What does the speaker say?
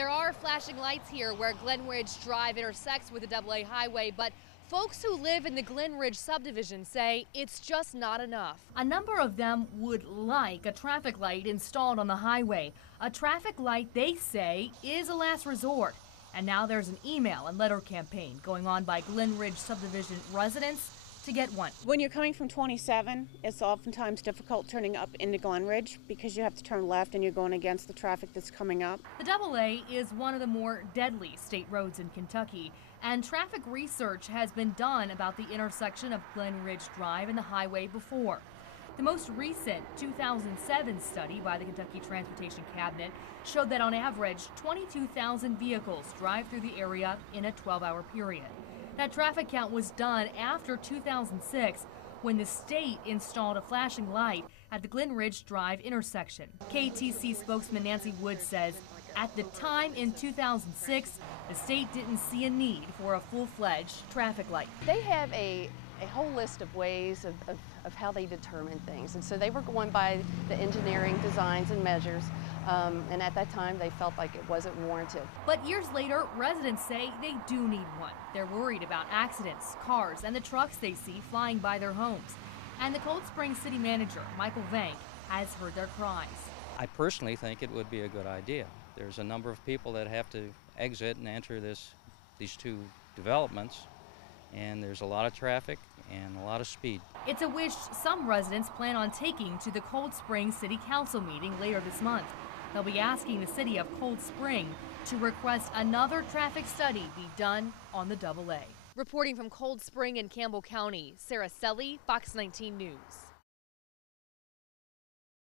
There are flashing lights here where Glen Ridge Drive intersects with the AA highway, but folks who live in the Glen Ridge subdivision say it's just not enough. A number of them would like a traffic light installed on the highway. A traffic light, they say, is a last resort. And now there's an email and letter campaign going on by Glen Ridge subdivision residents to get one. When you're coming from 27, it's oftentimes difficult turning up into Glen Ridge because you have to turn left and you're going against the traffic that's coming up. The AA is one of the more deadly state roads in Kentucky, and traffic research has been done about the intersection of Glen Ridge Drive and the highway before. The most recent 2007 study by the Kentucky Transportation Cabinet showed that on average 22,000 vehicles drive through the area in a 12-hour period. That traffic count was done after 2006 when the state installed a flashing light at the Glen Ridge Drive intersection. KTC spokesman Nancy Wood says at the time in 2006, the state didn't see a need for a full-fledged traffic light. They have a whole list of ways of how they determine things. And so they were going by the engineering designs and measures. And at that time, they felt like it wasn't warranted. But years later, residents say they do need one. They're worried about accidents, cars, and the trucks they see flying by their homes. And the Cold Spring city manager, Michael Vank, has heard their cries. I personally think it would be a good idea. There's a number of people that have to exit and enter these two developments, and there's a lot of traffic and a lot of speed. It's a wish some residents plan on taking to the Cold Spring City Council meeting later this month. They'll be asking the city of Cold Spring to request another traffic study be done on the AA. Reporting from Cold Spring in Campbell County, Sarah Selly, Fox 19 News.